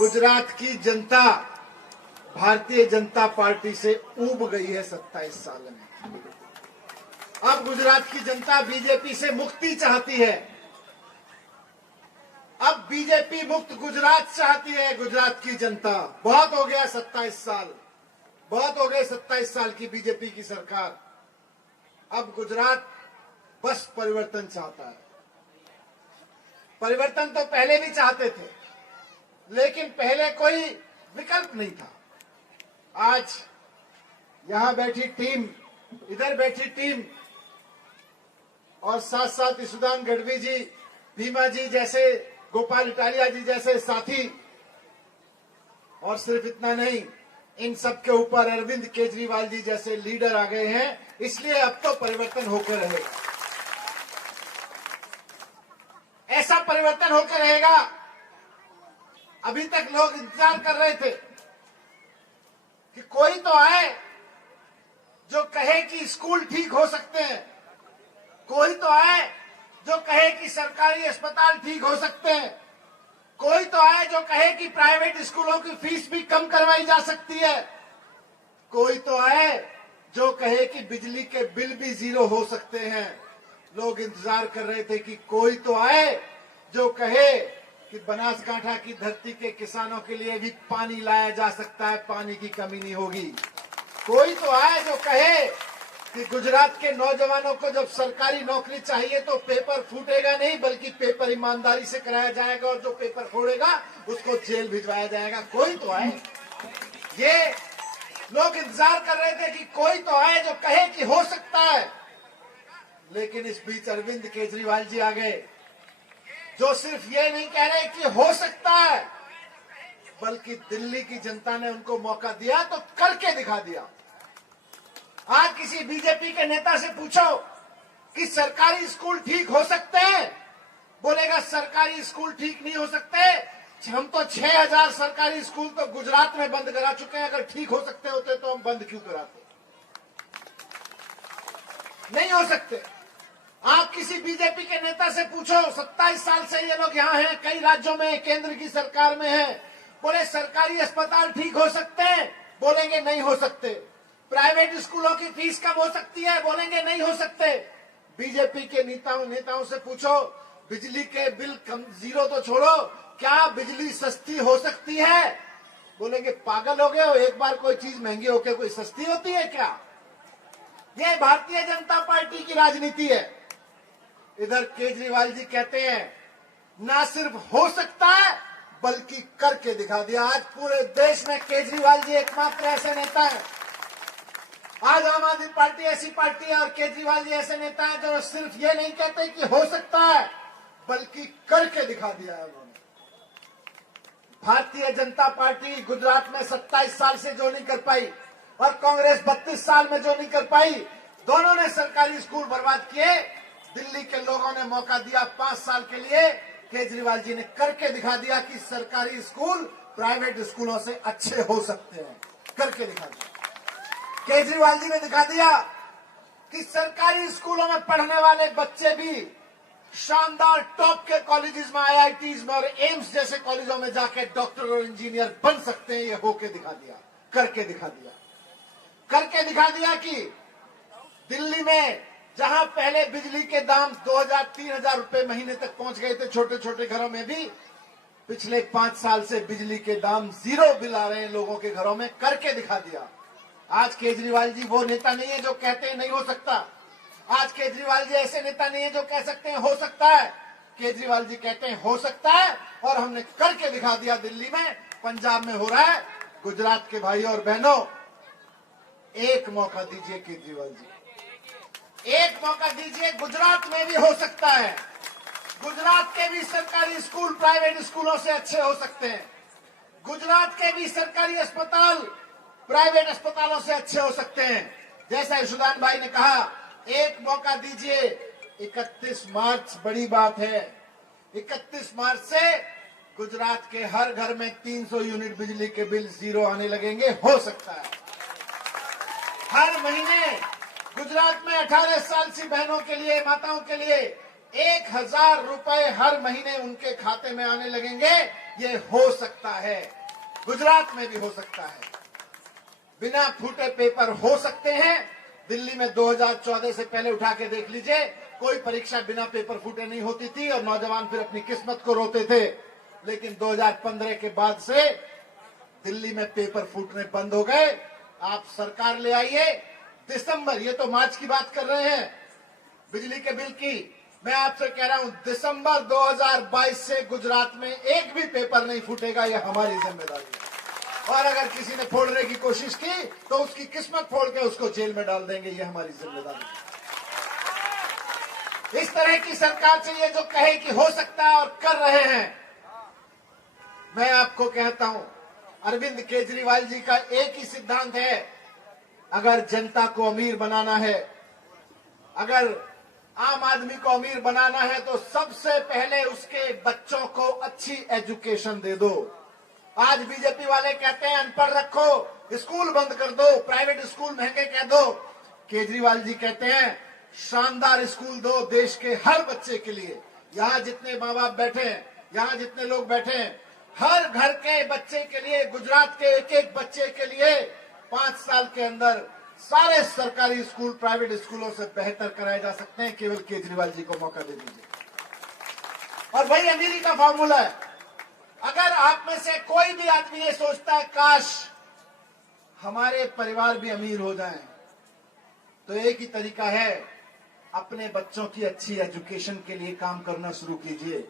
गुजरात की जनता भारतीय जनता पार्टी से ऊब गई है 27 साल में। अब गुजरात की जनता बीजेपी से मुक्ति चाहती है। अब बीजेपी मुक्त गुजरात चाहती है गुजरात की जनता। बहुत हो गया 27 साल, बहुत हो गए 27 साल की बीजेपी की सरकार। अब गुजरात बस परिवर्तन चाहता है। परिवर्तन तो पहले भी चाहते थे, लेकिन पहले कोई विकल्प नहीं था। आज यहां बैठी टीम, इधर बैठी टीम और साथ साथ ईसुदान गढ़वी जी, भीमा जी जैसे, गोपाल इटालिया जी जैसे साथी, और सिर्फ इतना नहीं, इन सब के ऊपर अरविंद केजरीवाल जी जैसे लीडर आ गए हैं। इसलिए अब तो परिवर्तन होकर रहेगा, ऐसा परिवर्तन होकर रहेगा। अभी तक लोग इंतजार कर रहे थे कि कोई तो आए जो कहे कि स्कूल ठीक हो सकते हैं, कोई तो आए जो कहे कि सरकारी अस्पताल ठीक हो सकते हैं, कोई तो आए जो कहे कि प्राइवेट स्कूलों की फीस भी कम करवाई जा सकती है, कोई तो आए जो कहे कि बिजली के बिल भी जीरो हो सकते हैं। लोग इंतजार कर रहे थे कि कोई तो आए जो कहे कि बनासकांठा की धरती के किसानों के लिए भी पानी लाया जा सकता है, पानी की कमी नहीं होगी। कोई तो आए जो कहे कि गुजरात के नौजवानों को जब सरकारी नौकरी चाहिए तो पेपर फूटेगा नहीं, बल्कि पेपर ईमानदारी से कराया जाएगा, और जो पेपर फोड़ेगा उसको जेल भिजवाया जाएगा। कोई तो आए, ये लोग इंतजार कर रहे थे कि कोई तो आए जो कहे कि हो सकता है। लेकिन इस बीच अरविंद केजरीवाल जी आ गए, जो सिर्फ ये नहीं कह रहे कि हो सकता है, बल्कि दिल्ली की जनता ने उनको मौका दिया तो करके दिखा दिया। आज किसी बीजेपी के नेता से पूछो कि सरकारी स्कूल ठीक हो सकते हैं, बोलेगा सरकारी स्कूल ठीक नहीं हो सकते। हम तो 6000 सरकारी स्कूल तो गुजरात में बंद करा चुके हैं, अगर ठीक हो सकते होते तो हम बंद क्यों कराते? नहीं हो सकते। आप किसी बीजेपी के नेता से पूछो, 27 साल से ये लोग यहाँ हैं, कई राज्यों में, केंद्र की सरकार में हैं, बोले सरकारी अस्पताल ठीक हो सकते हैं, बोलेंगे नहीं हो सकते। प्राइवेट स्कूलों की फीस कम हो सकती है, बोलेंगे नहीं हो सकते। बीजेपी के नेताओं से पूछो, बिजली के बिल कम जीरो तो छोड़ो, क्या बिजली सस्ती हो सकती है? बोलेंगे पागल हो गए हो, एक बार कोई चीज महंगी होकर कोई सस्ती होती है क्या? ये भारतीय जनता पार्टी की राजनीति है। इधर केजरीवाल जी कहते हैं ना सिर्फ हो सकता है बल्कि करके दिखा दिया। आज पूरे देश में केजरीवाल जी एकमात्र ऐसे नेता हैं। आज आम आदमी पार्टी ऐसी पार्टी है और केजरीवाल जी ऐसे नेता हैं जो सिर्फ ये नहीं कहते कि हो सकता है, बल्कि करके दिखा दिया है उन्होंने। भारतीय जनता पार्टी गुजरात में 27 साल से जो नहीं कर पाई, और कांग्रेस 32 साल में जो नहीं कर पाई, दोनों ने सरकारी स्कूल बर्बाद किए। दिल्ली के लोगों ने मौका दिया 5 साल के लिए, केजरीवाल जी ने करके दिखा दिया कि सरकारी स्कूल प्राइवेट स्कूलों से अच्छे हो सकते हैं। करके दिखा दिया। केजरीवाल जी ने दिखा दिया कि सरकारी स्कूलों में पढ़ने वाले बच्चे भी शानदार टॉप के कॉलेजेस में, आईआईटीज में और एम्स जैसे कॉलेजों में जाके डॉक्टर और इंजीनियर बन सकते हैं। ये होके दिखा दिया, करके दिखा दिया। करके दिखा दिया कि दिल्ली में जहां पहले बिजली के दाम 2000-3000 रुपए महीने तक पहुंच गए थे छोटे छोटे घरों में, भी पिछले 5 साल से बिजली के दाम जीरो बिल आ रहे हैं लोगों के घरों में। करके दिखा दिया। आज केजरीवाल जी वो नेता नहीं है जो कहते हैं नहीं हो सकता। आज केजरीवाल जी ऐसे नेता नहीं है जो कह सकते हैं हो सकता है। केजरीवाल जी कहते हैं हो सकता है, और हमने करके दिखा दिया। दिल्ली में, पंजाब में हो रहा है। गुजरात के भाई और बहनों, एक मौका दीजिए केजरीवाल जी, एक मौका दीजिए। गुजरात में भी हो सकता है। गुजरात के भी सरकारी स्कूल प्राइवेट स्कूलों से अच्छे हो सकते हैं। गुजरात के भी सरकारी अस्पताल प्राइवेट अस्पतालों से अच्छे हो सकते हैं। जैसा ईसुदान भाई ने कहा, एक मौका दीजिए। 31 मार्च बड़ी बात है। 31 मार्च से गुजरात के हर घर में 300 यूनिट बिजली के बिल जीरो आने लगेंगे। हो सकता है। हर महीने गुजरात में 18 साल की बहनों के लिए, माताओं के लिए 1,000 रुपए हर महीने उनके खाते में आने लगेंगे। ये हो सकता है, गुजरात में भी हो सकता है। बिना फूटे पेपर हो सकते हैं। दिल्ली में 2014 से पहले उठा के देख लीजिए, कोई परीक्षा बिना पेपर फूटे नहीं होती थी और नौजवान फिर अपनी किस्मत को रोते थे। लेकिन 2015 के बाद से दिल्ली में पेपर फूटने बंद हो गए। आप सरकार ले आइए, दिसंबर, ये तो मार्च की बात कर रहे हैं बिजली के बिल की, मैं आपसे कह रहा हूं दिसंबर 2022 से गुजरात में एक भी पेपर नहीं फूटेगा। ये हमारी जिम्मेदारी है। और अगर किसी ने फोड़ने की कोशिश की तो उसकी किस्मत फोड़ के उसको जेल में डाल देंगे। ये हमारी जिम्मेदारी है। इस तरह की सरकार चाहिए जो कहे कि हो सकता है और कर रहे हैं। मैं आपको कहता हूं, अरविंद केजरीवाल जी का एक ही सिद्धांत है, अगर जनता को अमीर बनाना है, अगर आम आदमी को अमीर बनाना है तो सबसे पहले उसके बच्चों को अच्छी एजुकेशन दे दो। आज बीजेपी वाले कहते हैं अनपढ़ रखो, स्कूल बंद कर दो, प्राइवेट स्कूल महंगे कह दो। केजरीवाल जी कहते हैं शानदार स्कूल दो देश के हर बच्चे के लिए। यहां जितने माँ बाप बैठे हैं, यहां जितने लोग बैठे हैं, हर घर के बच्चे के लिए, गुजरात के एक एक बच्चे के लिए 5 साल के अंदर सारे सरकारी स्कूल प्राइवेट स्कूलों से बेहतर कराए जा सकते हैं। केवल केजरीवाल जी को मौका दे दीजिए। और वही अमीरी का फॉर्मूला है। अगर आप में से कोई भी आदमी ये सोचता है काश हमारे परिवार भी अमीर हो जाएं, तो एक ही तरीका है, अपने बच्चों की अच्छी एजुकेशन के लिए काम करना शुरू कीजिए।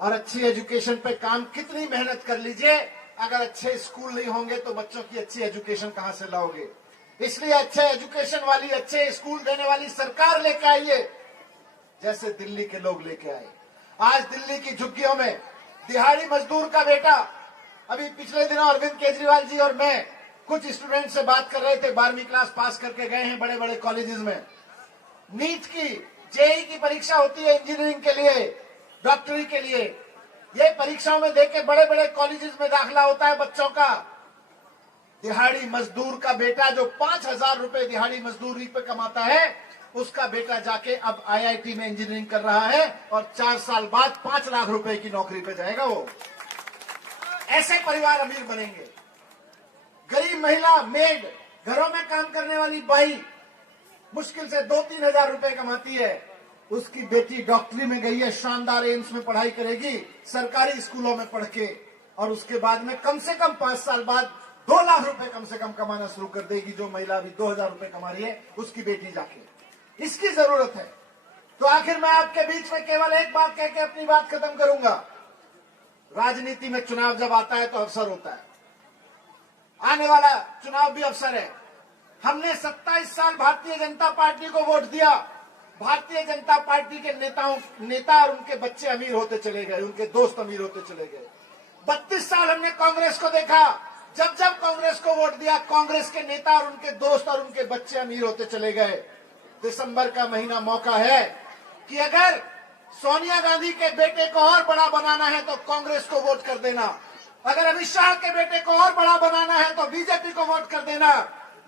और अच्छी एजुकेशन पे काम कितनी मेहनत कर लीजिए, अगर अच्छे स्कूल नहीं होंगे तो बच्चों की अच्छी एजुकेशन कहां से लाओगे। इसलिए अच्छे एजुकेशन वाली, अच्छे स्कूल देने वाली सरकार लेके आइए, जैसे दिल्ली के लोग लेके आए। आज दिल्ली की झुग्गियों में दिहाड़ी मजदूर का बेटा, अभी पिछले दिनों अरविंद केजरीवाल जी और मैं कुछ स्टूडेंट से बात कर रहे थे, 12वीं क्लास पास करके गए हैं बड़े बड़े कॉलेजेस में। नीट की, जेई की परीक्षा होती है इंजीनियरिंग के लिए, डॉक्टरी के लिए। ये परीक्षाओं में देके बड़े बड़े कॉलेजेस में दाखिला होता है बच्चों का। दिहाड़ी मजदूर का बेटा जो 5,000 रुपए दिहाड़ी मजदूरी पे कमाता है, उसका बेटा जाके अब आईआईटी में इंजीनियरिंग कर रहा है और 4 साल बाद 5 लाख रुपए की नौकरी पे जाएगा वो। ऐसे परिवार अमीर बनेंगे। गरीब महिला, मेड, घरों में काम करने वाली बाई मुश्किल से 2-3 हजार रुपए कमाती है, उसकी बेटी डॉक्टरी में गई है, शानदार एम्स में पढ़ाई करेगी, सरकारी स्कूलों में पढ़ के, और उसके बाद में कम से कम 5 साल बाद 2 लाख रुपए कम से कम कमाना शुरू कर देगी। जो महिला अभी 2,000 रुपए कमा रही है, उसकी बेटी जाके। इसकी जरूरत है। तो आखिर मैं आपके बीच में केवल एक बात कह के अपनी बात खत्म करूंगा। राजनीति में चुनाव जब आता है तो अवसर होता है। आने वाला चुनाव भी अवसर है। हमने 27 साल भारतीय जनता पार्टी को वोट दिया। भारतीय जनता पार्टी के नेता और उनके बच्चे अमीर होते चले गए, उनके दोस्त अमीर होते चले गए। 32 साल हमने कांग्रेस को देखा। जब जब कांग्रेस को वोट दिया, कांग्रेस के नेता और उनके दोस्त और उनके बच्चे अमीर होते चले गए। दिसंबर का महीना मौका है कि अगर सोनिया गांधी के बेटे को और बड़ा बनाना है तो कांग्रेस को वोट कर देना, अगर अमित शाह के बेटे को और बड़ा बनाना है तो बीजेपी को वोट कर देना।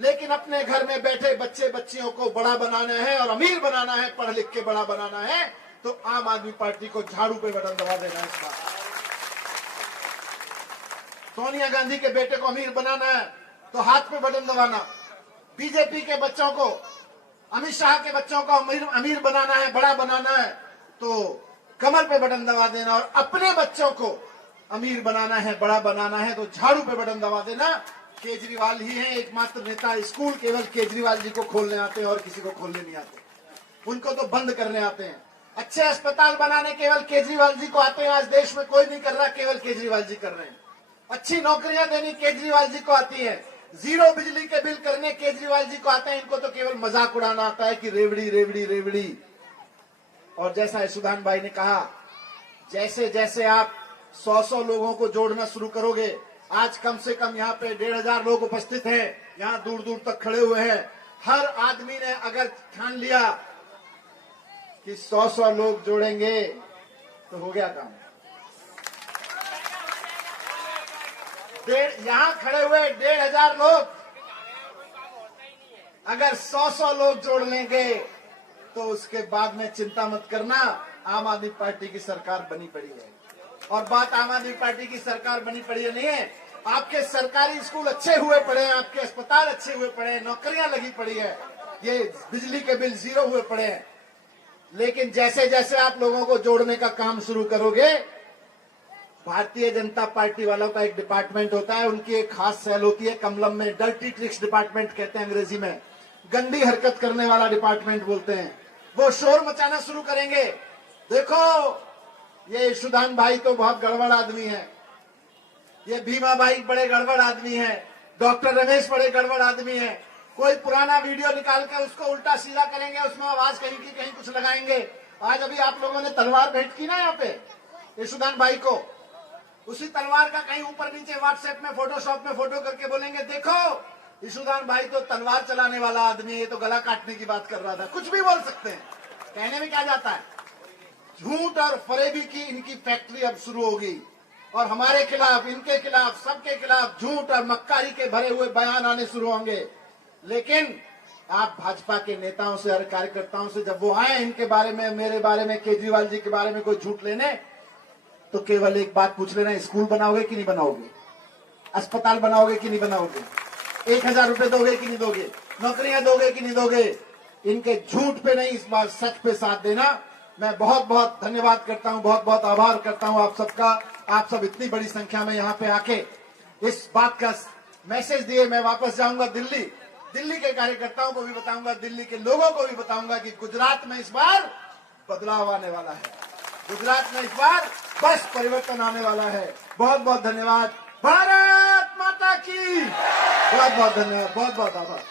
लेकिन अपने घर में बैठे बच्चे बच्चियों को बड़ा बनाना है और अमीर बनाना है, पढ़ लिख के बड़ा बनाना है, तो आम आदमी पार्टी को झाड़ू पे बटन दबा देना है। इस बार सोनिया गांधी के बेटे को अमीर बनाना है तो हाथ पे बटन दबाना, बीजेपी के बच्चों को, अमित शाह के बच्चों को अमीर बनाना है, बड़ा बनाना है तो कमर पे बटन दबा देना, और अपने बच्चों को अमीर बनाना है, बड़ा बनाना है तो झाड़ू पे बटन दबा देना। केजरीवाल ही है एकमात्र नेता, स्कूल केवल केजरीवाल जी को खोलने आते हैं और किसी को खोलने नहीं आते। उनको तो बंद करने आते हैं। अच्छे अस्पताल बनाने केवल केजरीवाल जी को आते हैं। आज देश में कोई नहीं कर रहा, केवल केजरीवाल जी कर रहे हैं। अच्छी नौकरियां देनी केजरीवाल जी को आती है। जीरो बिजली के बिल करने केजरीवाल जी को आते हैं। इनको तो केवल मजाक उड़ाना आता है कि रेवड़ी रेवड़ी रेवड़ी। और जैसा यशोदान भाई ने कहा, जैसे जैसे आप 100 लोगों को जोड़ना शुरू करोगे, आज कम से कम यहाँ पे 1,500 लोग उपस्थित हैं, यहाँ दूर दूर तक खड़े हुए हैं। हर आदमी ने अगर ठान लिया कि 100 लोग जोड़ेंगे तो हो गया काम। यहाँ खड़े हुए 1,500 लोग अगर 100 लोग जोड़ लेंगे तो उसके बाद में चिंता मत करना, आम आदमी पार्टी की सरकार बनी पड़ी है। और बात आम आदमी पार्टी की सरकार बनी पड़ी है नहीं है, आपके सरकारी स्कूल अच्छे हुए पड़े हैं, आपके अस्पताल अच्छे हुए पड़े हैं, नौकरियां लगी पड़ी है, ये बिजली के बिल जीरो हुए पड़े हैं। लेकिन जैसे जैसे आप लोगों को जोड़ने का काम शुरू करोगे, भारतीय जनता पार्टी वालों का एक डिपार्टमेंट होता है, उनकी एक खास सेल होती है कमलम में, डर्टी ट्रिक्स डिपार्टमेंट कहते हैं अंग्रेजी में, गंदी हरकत करने वाला डिपार्टमेंट बोलते हैं। वो शोर मचाना शुरू करेंगे। देखो ये यशुदान भाई तो बहुत गड़बड़ आदमी है, ये भीमा भाई बड़े गड़बड़ आदमी है, डॉक्टर रमेश बड़े गड़बड़ आदमी है। कोई पुराना वीडियो निकाल के उसको उल्टा सीधा करेंगे, उसमें आवाज कहीं की कहीं कुछ लगाएंगे। आज अभी आप लोगों ने तलवार भेंट की ना यहाँ पे यशुदान भाई को, उसी तलवार का कहीं ऊपर नीचे व्हाट्सएप में फोटोशॉप में फोटो करके बोलेंगे देखो यशुदान भाई तो तलवार चलाने वाला आदमी है, ये तो गला काटने की बात कर रहा था। कुछ भी बोल सकते हैं, कहने में क्या जाता है। झूठ और फरेबी की इनकी फैक्ट्री अब शुरू होगी और हमारे खिलाफ, इनके खिलाफ, सबके खिलाफ झूठ और मक्कारी के भरे हुए बयान आने शुरू होंगे। लेकिन आप भाजपा के नेताओं से और कार्यकर्ताओं से जब वो आए इनके बारे में, मेरे बारे में, केजरीवाल जी के बारे में कोई झूठ लेने, तो केवल एक बात पूछ लेना, स्कूल बनाओगे कि नहीं बनाओगे, अस्पताल बनाओगे कि नहीं बनाओगे, 1000 रुपए दोगे कि नहीं दोगे, नौकरियां दोगे कि नहीं दोगे। इनके झूठ पे नहीं, इस बार सच पे साथ देना। मैं बहुत बहुत धन्यवाद करता हूं, बहुत बहुत आभार करता हूं आप सबका। आप सब इतनी बड़ी संख्या में यहाँ पे आके इस बात का मैसेज दिए। मैं वापस जाऊंगा दिल्ली, दिल्ली के कार्यकर्ताओं को भी बताऊंगा, दिल्ली के लोगों को भी बताऊंगा कि गुजरात में इस बार बदलाव आने वाला है, गुजरात में इस बार बस परिवर्तन आने वाला है। बहुत बहुत धन्यवाद। भारत माता की बहुत बहुत धन्यवाद, बहुत बहुत आभार।